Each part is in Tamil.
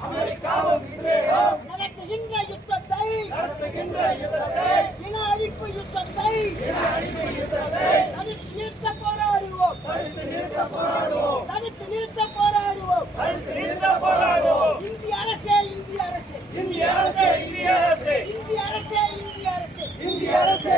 அமெரிக்காவும் இஸ்ரேலும் நடத்துகின்ற யுத்தத்தை நடத்துகின்ற யுத்தத்தை யுத்தத்தை தடுத்து நிறுத்த போராடுவோம் தடுத்து நிறுத்த போராடுவோம் தடுத்து நிறுத்த போராடுவோம் தடுத்து நிறுத்த போராடுவோம் இந்திய அரசே. இந்திய அரசே இந்திய அரசே. இந்திய அரசே இந்திய அரசே. இந்திய அரசே இந்திய அரசே.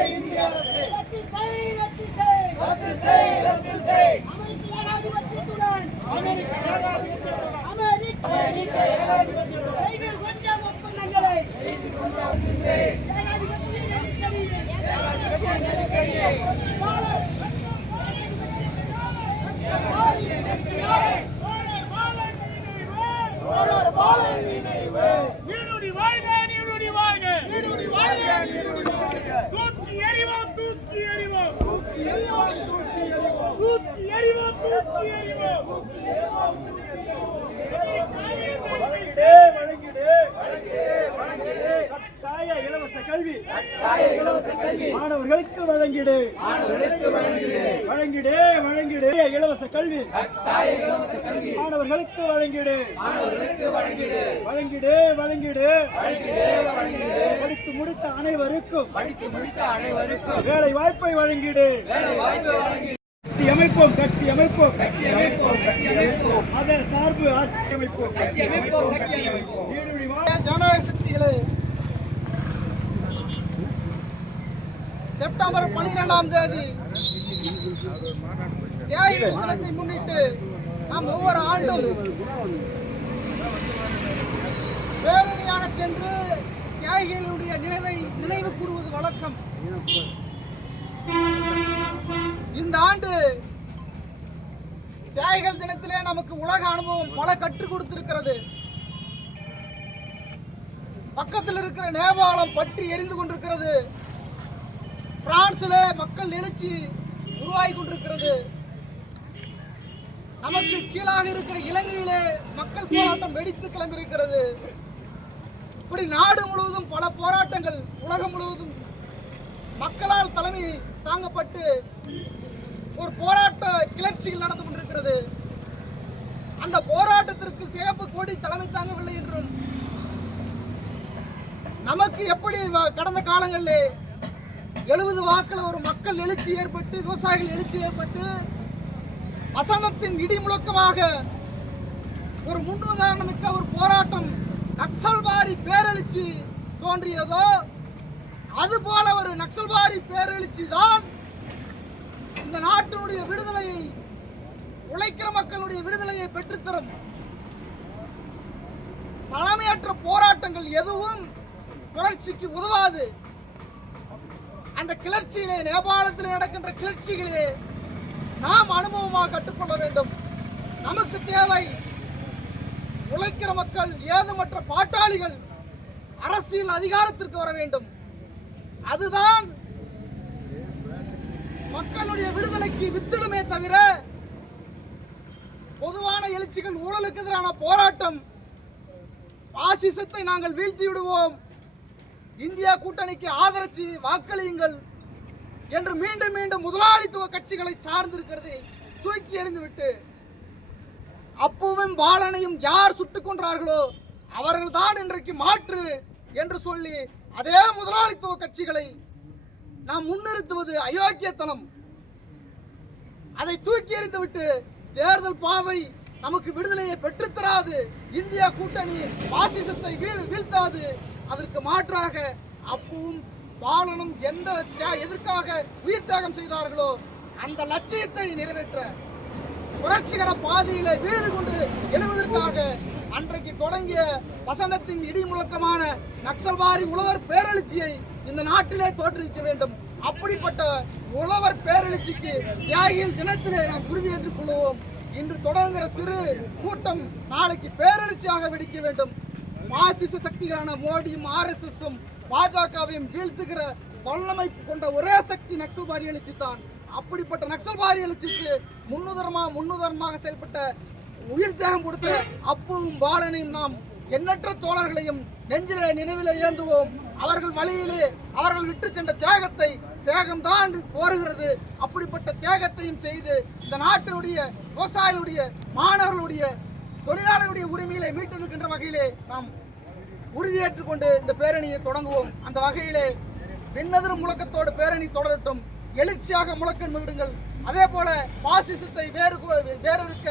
வழங்கிடு. வழங்கிடு இலவச கல்வி. மாணவர்களுக்கு வழங்கிடு. வழங்கிடு. வழங்கிடு படித்து முடித்த அனைவருக்கும் படித்து முடித்த அனைவருக்கும் வேலை வாய்ப்பை வழங்கிடு. கட்டி அமைப்போம் கட்டி அமைப்போம். மத சார்பு ஆட்சி அமைப்போம். ஜனநாயக சக்திகளே? செப்டம்பர் பனிரெண்டாம் தேதி தியாகத்தை தினத்தை முன்னிட்டு நாம் ஒவ்வொரு ஆண்டும் பேரணியாக சென்று தியாகிகளுடைய நினைவை நினைவு கூறுவது வழக்கம். இந்த ஆண்டு தியாகிகள் தினத்திலே நமக்கு உலக அனுபவம் பல கற்றுக் கொடுத்திருக்கிறது. பக்கத்தில் இருக்கிற நேபாளம் பற்றி எரிந்து கொண்டிருக்கிறது. பிரான்ஸ்ல மக்கள் எழுச்சி உருவாகி கொண்டிருக்கிறது நமக்கு கீழாக இருக்கிற இலங்கையிலே மக்கள் போராட்டம் வெடித்து கிளம்பியிருக்கிறது. இப்படி நாடு முழுவதும் பல போராட்டங்கள் உலகம் முழுவதும் மக்களால் தலைமை தாங்கப்பட்டு ஒரு போராட்ட கிளர்ச்சிகள் நடந்து கொண்டிருக்கிறது. அந்த போராட்டத்திற்கு சேப்பு கோடி தலைமை தாங்கவில்லை என்றும் நமக்கு எப்படி கடந்த காலங்களில் எழுபது வாக்கில் ஒரு மக்கள் எழுச்சி ஏற்பட்டு விவசாயிகள் எழுச்சி ஏற்பட்டு வசந்தத்தின் இடி முழக்கமாக ஒரு முன்னுதாரணமிக்க ஒரு போராட்டம் நக்சல்வாரி பேரெழுச்சி தோன்றியதோ அதுபோல ஒரு நக்சல்வாரி பேரெழுச்சி தான் இந்த நாட்டினுடைய விடுதலையை உழைக்கிற மக்களுடைய விடுதலையை பெற்றுத்தரும். தலைமையற்ற போராட்டங்கள் எதுவும் புரட்சிக்கு உதவாது. அந்த கிளர்ச்சியிலே நேபாளத்தில் நடக்கின்ற கிளர்ச்சிகளே நாம் அனுபவமாக கற்றுக்கொள்ள வேண்டும். நமக்கு தேவை உழைக்கிற மக்கள் ஏதுமற்ற பாட்டாளிகள் அரசியல் அதிகாரத்திற்கு வர வேண்டும். அதுதான் மக்களுடைய விடுதலைக்கு வித்திடுமே தவிர பொதுவான எழுச்சிகள் ஊழலுக்கு எதிரான போராட்டம் பாசிசத்தை நாங்கள் வீழ்த்தி விடுவோம் இந்தியா கூட்டணிக்கு ஆதரிச்சு வாக்களியுங்கள் என்று மீண்டும் மீண்டும் முதலாளித்துவ கட்சிகளை சார்ந்திருக்கிறது தூக்கி எறிந்துவிட்டு அப்புவும் பாலனையும் யார் சுட்டுக் கொன்றார்களோ அவர்கள்தான் இன்றைக்கு மாற்று என்று சொல்லி அதே முதலாளித்துவ கட்சிகளை நாம் முன்னிறுத்துவது அயோக்கியத்தனம். அதை தூக்கி எறிந்துவிட்டு தேர்தல் பாதை நமக்கு விடுதலையை பெற்றுத்தராது. இந்தியா கூட்டணி பாசிசத்தை வீழ்த்தாது. அதற்கு மாற்றாக அப்புவும் பாலனும் எந்த எதற்காக உயிர் தியாகம் செய்தார்களோ அந்த லட்சியத்தை நிறைவேற்ற புரட்சிகர பாதையில வீடு கொண்டு எழுவதற்காக அன்றைக்கு தொடங்கிய வசந்தத்தின் இடி முழக்கமான நக்சல்வாரி உழவர் பேரெழுச்சியை இந்த நாட்டிலே தோற்றுவிக்க வேண்டும். அப்படிப்பட்ட உழவர் பேரெழுச்சிக்கு தியாகிகள் தினத்திலே நாம் உறுதியேற்றுக் கொள்வோம். இன்று தொடங்குகிற சிறு கூட்டம் நாளைக்கு பேரெழுச்சியாக வெடிக்க வேண்டும். பாசிச சக்திகளான மோடியும் ஆர்எஸ்எஸும் பாஜகவையும் வீழ்த்துகிற வல்லமை கொண்ட ஒரே சக்தி நக்சல்பாரி எழுச்சி தான். அப்படிப்பட்ட நக்சல்பாரி எழுச்சிக்கு முன்னுதரமாக முன்னுதரமாக செயல்பட்ட உயிர் தேகம் கொடுத்த அப்பவும் பாலனையும் நாம் எண்ணற்ற தோழர்களையும் நெஞ்சிலே நினைவில் ஏந்துவோம். அவர்கள் வழியிலே அவர்கள் விட்டு சென்ற தியாகத்தை தேகம் தான் கோருகிறது. அப்படிப்பட்ட தியாகத்தையும் செய்து இந்த நாட்டினுடைய விவசாயிகளுடைய மாணவர்களுடைய தொழிலாளர்களுடைய உரிமைகளை மீட்டெடுக்கின்ற வகையிலே நாம் உறுதியேற்றுக் கொண்டு இந்த பேரணியை தொடங்குவோம். அந்த வகையிலே விண்ணதிரும் முழக்கத்தோடு பேரணி தொடரட்டும். எழுச்சியாக முழக்கம் விடுங்கள் அதே போல பாசிசத்தை வேறு வேறொருக்க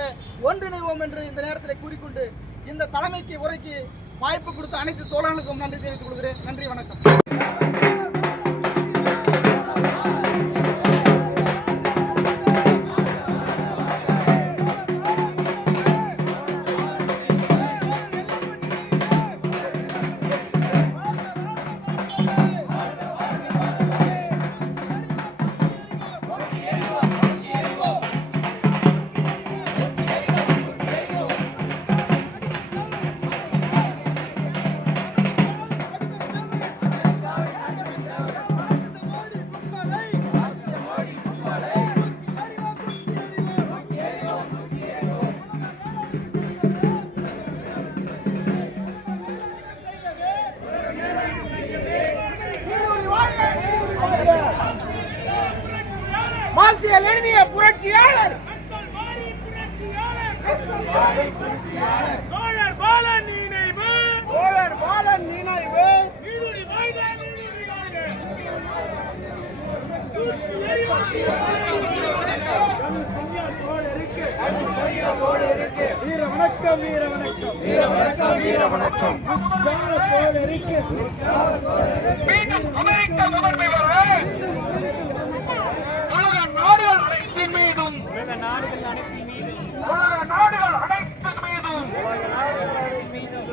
ஒன்றிணைவோம் என்று இந்த நேரத்தில் கூறிக்கொண்டு இந்த தலைமைக்கு உரைக்கு வாய்ப்பு கொடுத்த அனைத்து தோழர்களுக்கும் நன்றி தெரிவித்துக் கொள்கிறேன். நன்றி வணக்கம். புரட்சியாளர். தோழர் பாலன் நினைவு. தோழர் பாலன் நினைவு. வீர வணக்கம் வீர வணக்கம் வீர வணக்கம் வீர வணக்கம் தோழருக்கு அமெரிக்க முதன்மை வர உலக நாடுகள் அனைத்தின் மீதும் உலக நாடுகள் அனைத்து மீதும்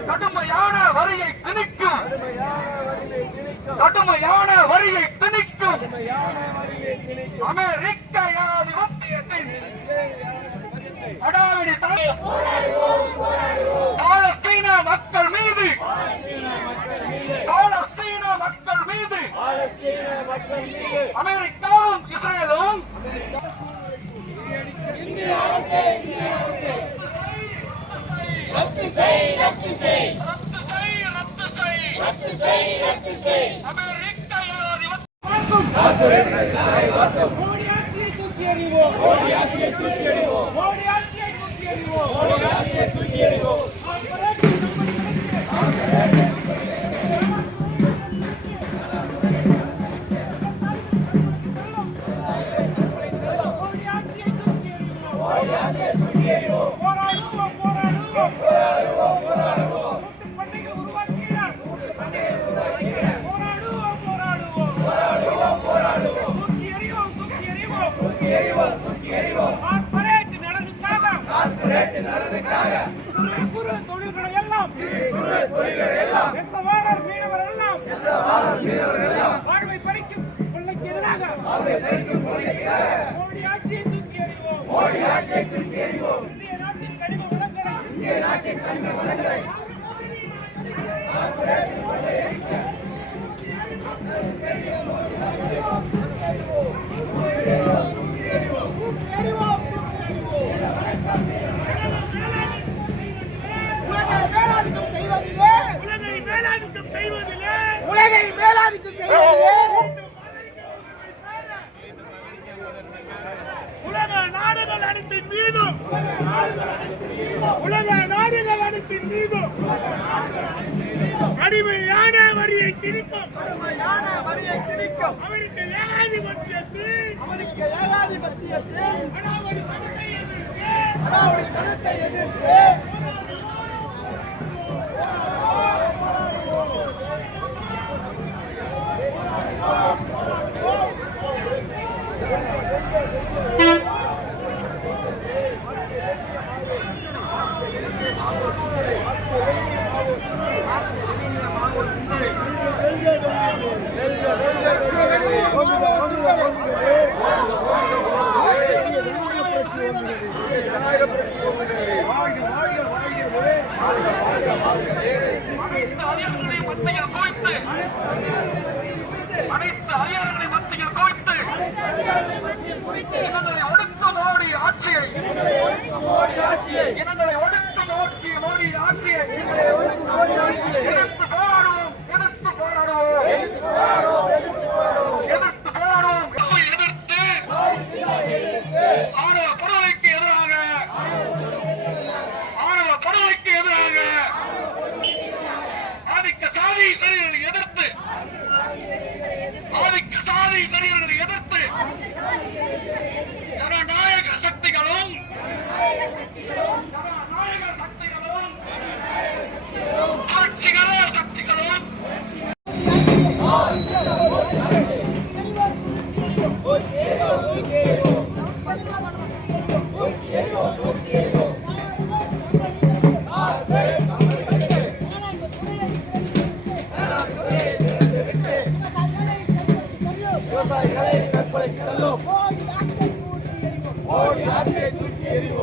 கடுமையான வரியை திணிக்கும். கடுமையான வரியை திணிக்கும். அமெரிக்க ஏகாதிபத்தியத்தின் அடாவடி தலைவர்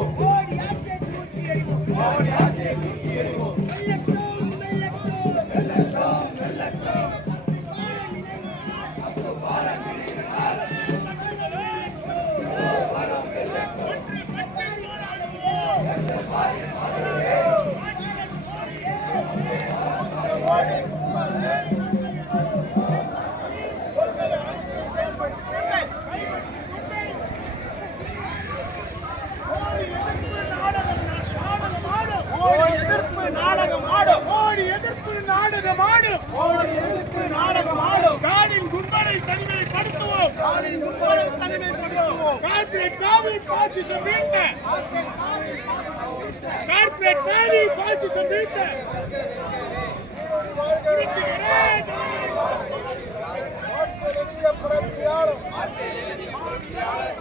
தூக்கி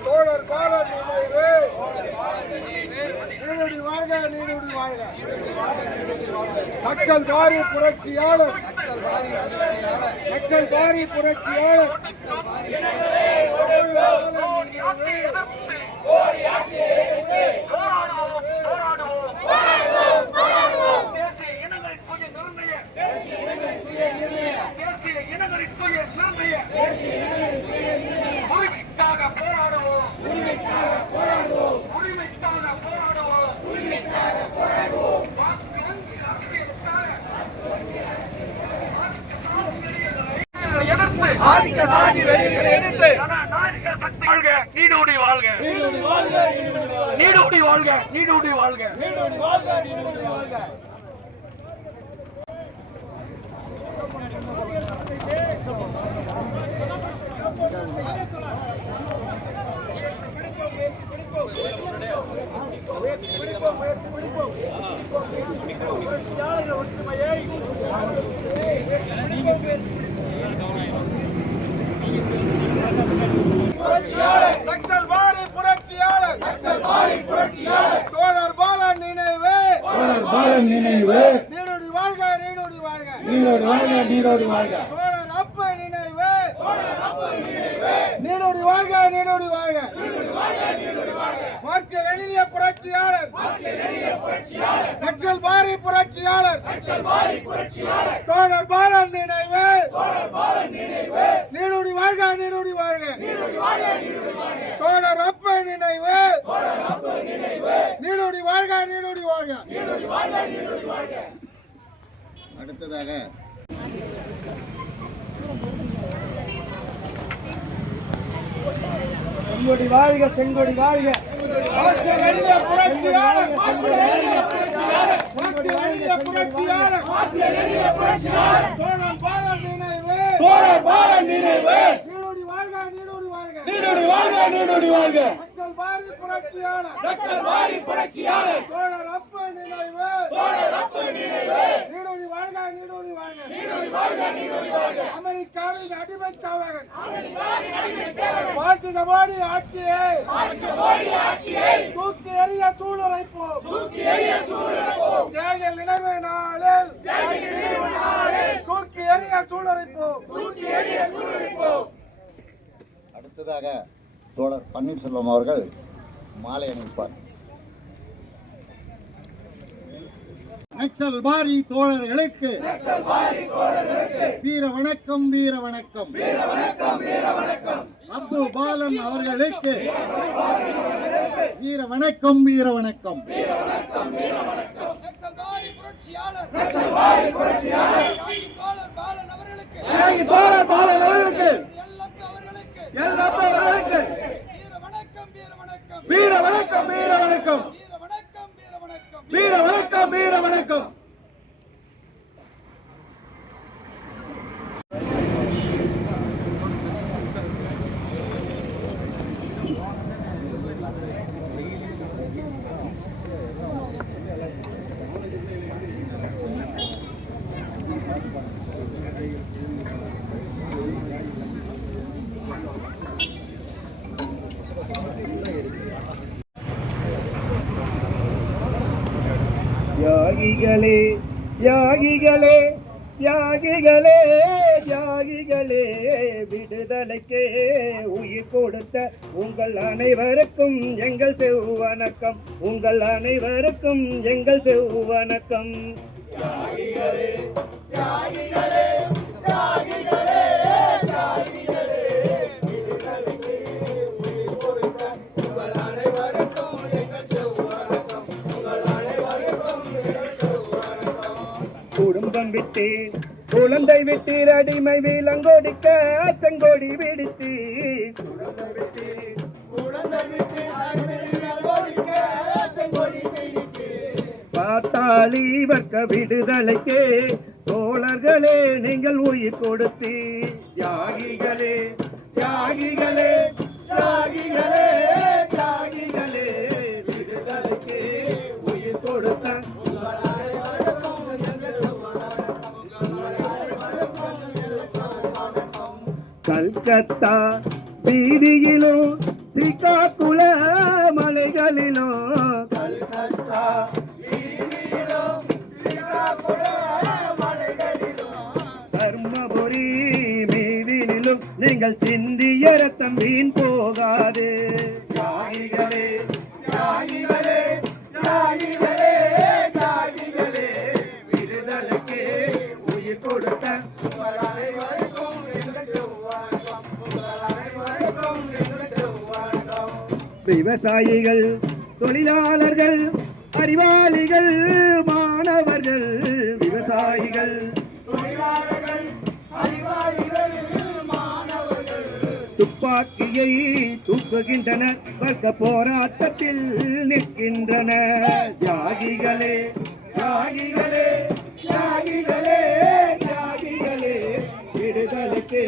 தோழர் பாலன் நினைவு நீடுடி வாழ்க நீடுடி வாழ்க நக்சல் பாரி புரட்சியாளர் நக்சல் பாரி புரட்சியாளர். ஆதிக்க சாதி வெறிகளை எதிர்த்து. ஜனநாயக சக்தி வாழ்க. நீடூடி வாழ்க நீடுடி வாழ்க. நீடுடி வாழ்க நீடூடி வாழ்க. நீடூடி வாழ்க நீடுடி வாழ்க நீடுடி வாழ்க பிடிப்போம் உயர்த்தி பிடிப்போம் புரட்சியாளர்கள் ஒற்றுமையை புரட்சியாளர் நக்சல் வாரி புரட்சியாளர் நக்சல் வாரி புரட்சியாளர் தோழர் பாலன் நினைவு தோழர் பாலன் நினைவு நீடோடி வாழ்க நீடோடி வாழ்க நீரோடு வாழ்க நீரோடு வாழ்க. தோழர் அப்ப நினைவு. நீடோடி வாழ்க நீடோடி வாழ்க. மார்க்சிய லெனினிய புரட்சியாளர். நக்சல் பாரி புரட்சியாளர். தோழர் பாலன் நினைவு. நீடோடி வாழ்க நீடோடி வாழ்க. தோழர் அப்ப நினைவு நீடோடி வாழ்க நீடோடி வாழ்க. அடுத்ததாக புரட்சியாளர் புரட்சியாளர் தோழர் பாலன் நினைவு. தோழர் பாலன் நினைவு நீடோடி வாழ்க நீடோடி வாழ்க. வாழ்க நக்சல் பாரி புரட்சியாளர். நக்சல் வாரி புரட்சியாளர். தோழர் அப்ப நினைவு அப்ப நினைவு நீடோடி வாழ்க நீடோடி வாழ்க. நீரோடு வாழ்க நீரோடு வாழ்க. அமெரிக்காவின் அடிமை சாவகன். பாசித மோடி ஆட்சியை. தூக்கி எறிய சூளுரைப்போம். தூக்கி எறிய தேர்தல் நினைவு நாளில். தூக்கி எறிய சூளுரைப்போம். தூக்கி எறிய சூழல் அடுத்ததாக தோழர் பன்னீர்செல்வம் அவர்கள் மாலை அணிவிப்பார். நக்சல் பாரி தோழர்களுக்கு வீர வணக்கம் வீர வணக்கம். அப்பு பாலன் அவர்களுக்கு வீர வணக்கம் வீர வணக்கம். தியாகி தோழர் பாலன் அவர்களுக்கு. எல்லப்ப அவர்களுக்கு. வீர வணக்கம் வீர வணக்கம். வீர வணக்கம் வீர வணக்கம் யாகிகளே யாகிகளே யாகிகளே யாகிகளே விடுதலைக்கே உயிர் கொடுத்த உங்கள் அனைவருக்கும் எங்கள் செவ்வணக்கம் உங்கள் அனைவருக்கும் எங்கள் செவ்வணக்கம் யாகிகளே யாகிகளே யாகிகளே. விட்டு குழந்தை விட்டு அடிமை விலங்கொடிக்க செங்கொடி பிடித்து பாத்தாளி வர்க்க விடுதலைக்கே தோழர்களே நீங்கள் உயிர் கொடுத்து. தியாகிகளே தியாகிகளே தியாகிகளே தியாகிகளே. கல்கத்தா வீதியிலும் சிகாக்குள மலைகளிலும் கல்கத்தா தர்மபுரி மீதினிலும் நீங்கள் சிந்திய ரத்தம் வீண் போகாது. விடுதலைக்கு உயிர் கொடுத்த விவசாயிகள் தொழிலாளர்கள் அறிவாளிகள் மாணவர்கள் விவசாயிகள். துப்பாக்கியை தூக்குகின்றனர் வர்க்க போராட்டத்தில் நிற்கின்றன. தியாகிகளே தியாகிகளே தியாகிகளே தியாகிகளே விடுதலைக்கு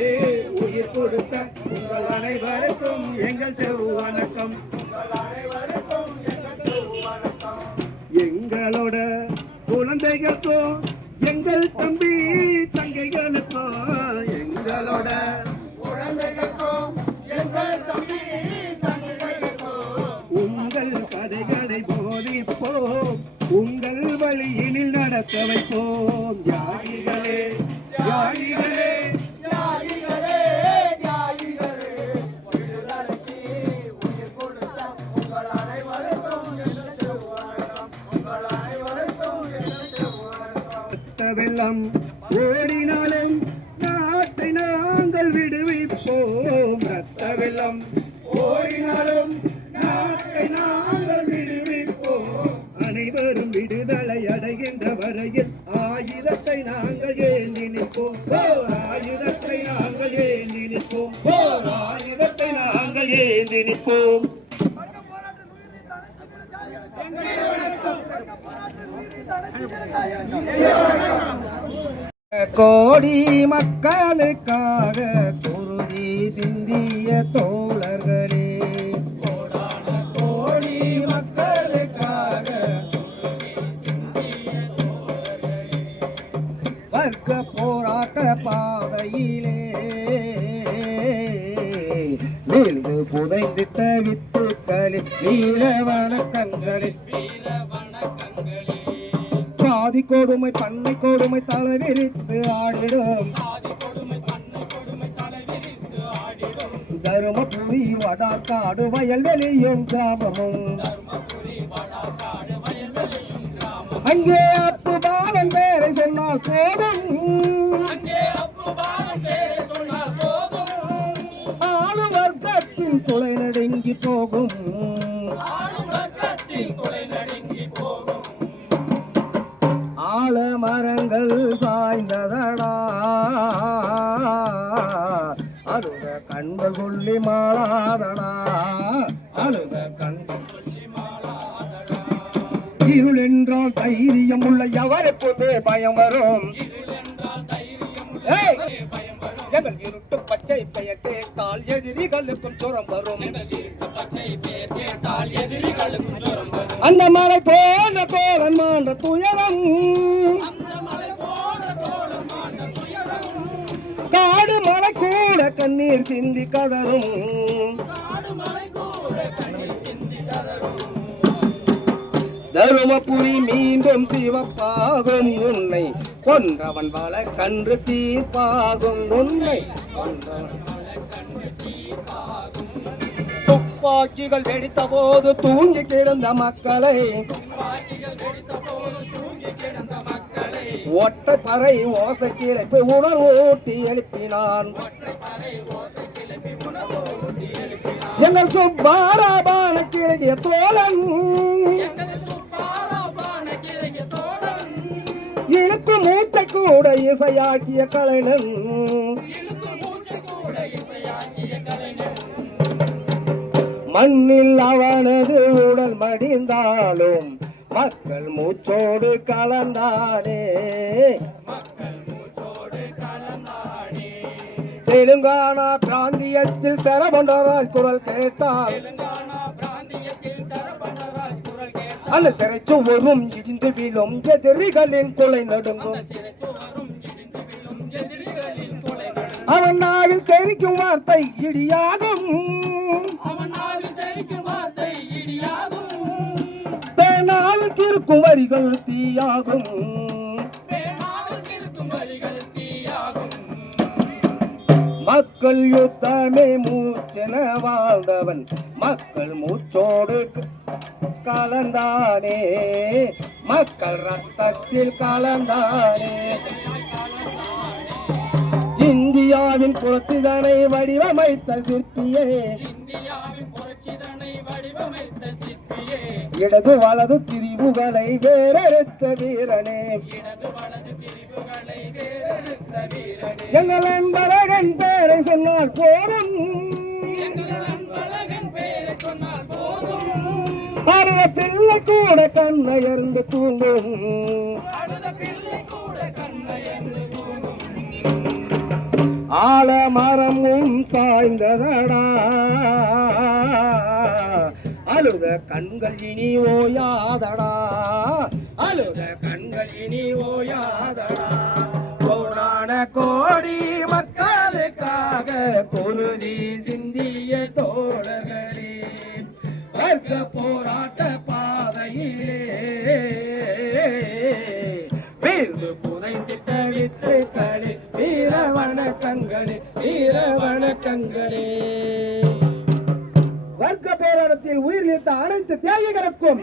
உயிர் கொடுத்த உங்கள் அனைவருக்கும் எங்கள் செவ்வணக்கம் எங்களோட குழந்தைகளுக்கும் எங்கள் தம்பி தங்கைகளுக்கும் எங்களோட நாங்கள் நிற்போம் கோடி மக்களுக்காக குருதி சிந்திய தோழர்களே. கோடி மக்களுக்காக வர்க்க போராட்ட பாதையிலே வீழ்ந்து புதைந்திட்ட வித்துக்களில் நீல வணக்கங்களில் சாதி கொடுமை பண்ணை கொடுமை தலைவிரித்து ஆடிடும். தருமபுரி வடாக்காடு வயல்வெளியும் கிராமமும். அங்கே அப்பு பாலன் பேரை சொன்னால் நடுங்கி போகும். ஆழ மரங்கள் சாய்ந்ததடா. அழுத கண்கள் சொல்லி மாளாதடா. அழுத கண்கள் இருள் என்றால் தைரியம் உள்ள எவருக்குமே பயம் வரும். ஏய்! இருட்டு பச்சை பெயர் கேட்டால் எதிரிகளுக்கும் சுரம் வரும். அந்த மலை போன கோலன் மாண்ட துயரம். காடு மலை கூட கண்ணீர் சிந்தி கதரும் தருமபுரி மீண்டும் சிவப்பாகும் உன்னை கொன்றவன் வாழ கன்று தீர்ப்பாகும் உண்மை துப்பாக்கிகள் வெடித்த போது தூங்கி கிடந்த மக்களை ஒற்றை பறை ஓசை கிளப்பி உணர்வூட்டி எழுப்பினான். எங்கள் சுப்பாராபான கிழக்கிய தோழன். இழுத்து மூச்சை கூட இசையாக்கிய கலைஞன். மண்ணில் அவனது உடல் மடிந்தாலும் மக்கள் மூச்சோடு கலந்தானே. தெலுங்கானா பிராந்தியத்தில் சரபண்டராஜ் குரல் கேட்டால் அந்த சிறைச்சுவரும் இடிந்து விழும் எதிரிகளின் கொலை நடுங்கும். அவன் நாவில் தெரிக்கும் வார்த்தை இடியாகும். பேனாவில் இருக்கும் வரிகள் தீயாகும். மக்கள் யுத்தமே மூச்சென வாழ்ந்தவன். மக்கள் மூச்சோடு கலந்தானே. மக்கள் ரத்தத்தில் கலந்தானே. இந்தியாவின் புரட்சிதனை வடிவமைத்த சிற்பியே. இடது வலது திரிவுகளை வேறெடுத்த வீரனே. இடது வலது திரிவுகளை வேறெடுத்த எங்கள் அன்பழகன் பேரை சொன்னால் போதும். அருவ பிள்ளை கூட கண்ணயர்ந்து தூங்கும் ஆலமரமும் சாய்ந்ததடா. அழுத கண்கள் இனி ஓயாதடா. அழுத கண்கள் இனி ஓயாதடா. கோடான கோடி மக்களுக்காக பொழுதி சிந்திய தோழர்களே வர்க்க போராட்ட பாதையிலே வீழ்ந்து புதைந்திட்ட வித்துக்களே வீர வணக்கங்களே வீர வணக்கங்களே வர்க்க போராட்டத்தில் உயிர் நீத்த அனைத்து தியாகிகளுக்கும்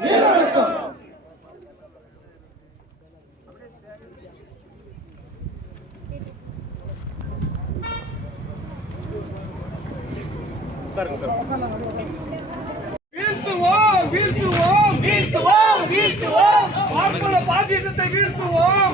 வீழ்த்துவோம் வீழ்த்துவோம். வீழ்த்துவோம் வீழ்த்துவோம். பார்ப்பன பாசிசத்தை வீழ்த்துவோம்.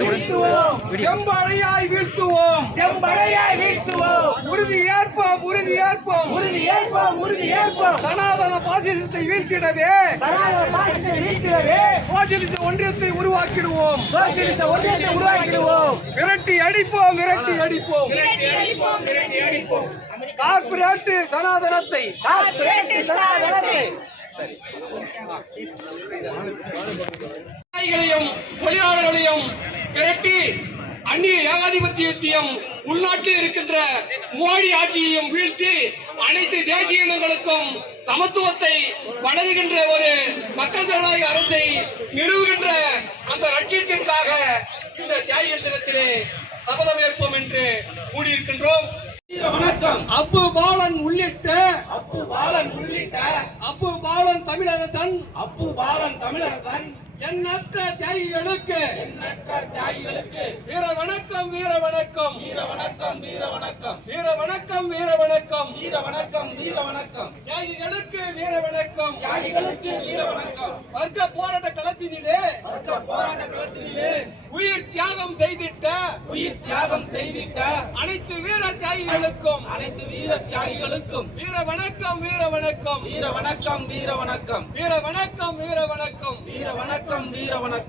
வீழ்த்துவோம். செம்படையாய் வீழ்த்துவோம். செம்படையாய் வீழ்த்துவோம். உறுதி ஏற்போம் உறுதி ஏற்போம். உறுதி ஏற்போம் உறுதி ஏற்போம். சனாதன பாசிசத்தை வீழ்த்திடவே. சனாதன பாசிசத்தை வீழ்த்திடவே. சோசியலிச ஒன்றியத்தை உருவாக்கிடுவோம். சோசியலிச ஒன்றியத்தை உருவாக்கிடுவோம். விரட்டி அடிப்போம் விரட்டி அடிப்போம். விரட்டி அடிப்போம் விரட்டி அடிப்போம். கார்பரேட் சனாதனத்தை கார்பரேட் சனாதனத்தை. தொழிலாளர்களையும் திரட்டி அந்நிய ஏகாதிபத்தியத்தையும் உள்நாட்டில் இருக்கின்ற மோடி ஆட்சியையும் வீழ்த்தி அனைத்து தேசிய இனங்களுக்கும் சமத்துவத்தை வழங்குகின்ற ஒரு மக்கள் ஜனநாயக அரசை நிறுவுகின்ற அந்த லட்சியத்திற்காக இந்த தியாகிகள் தினத்திலே சபதம் ஏற்போம் என்று கூடியிருக்கின்றோம் வணக்கம். அப்பு பாலன் உள்ளிட்ட அப்பு பாலன் உள்ளிட்ட அப்பு பாலன் தமிழரசன் அப்பு பாலன் தமிழரசன் எண்ணற்ற தியாகிகளுக்கு எண்ணற்ற தியாகிகளுக்கு வீர வணக்கம் வீர வணக்கம் வீர வணக்கம் வீர வணக்கம் வீர வணக்கம் வீர வணக்கம் வீர வணக்கம் வீர வணக்கம் தியாகிகளுக்கு வீர வணக்கம் தியாகிகளுக்கு வீர வணக்கம் வர்க்க போராட்ட களத்தினிலே வர்க்க போராட்ட களத்தினிலே உயிர் தியாகம் செய்திட்ட உயிர் தியாகம் செய்திட்ட அனைத்து வீர தியாகிகளுக்கும். அனைத்து வீர தியாகிகளுக்கும். வீர வணக்கம் வீர வணக்கம் வீர வணக்கம் வீர வணக்கம் வீர வணக்கம் வீர வணக்கம் வீர வணக்கம் வீர வணக்கம்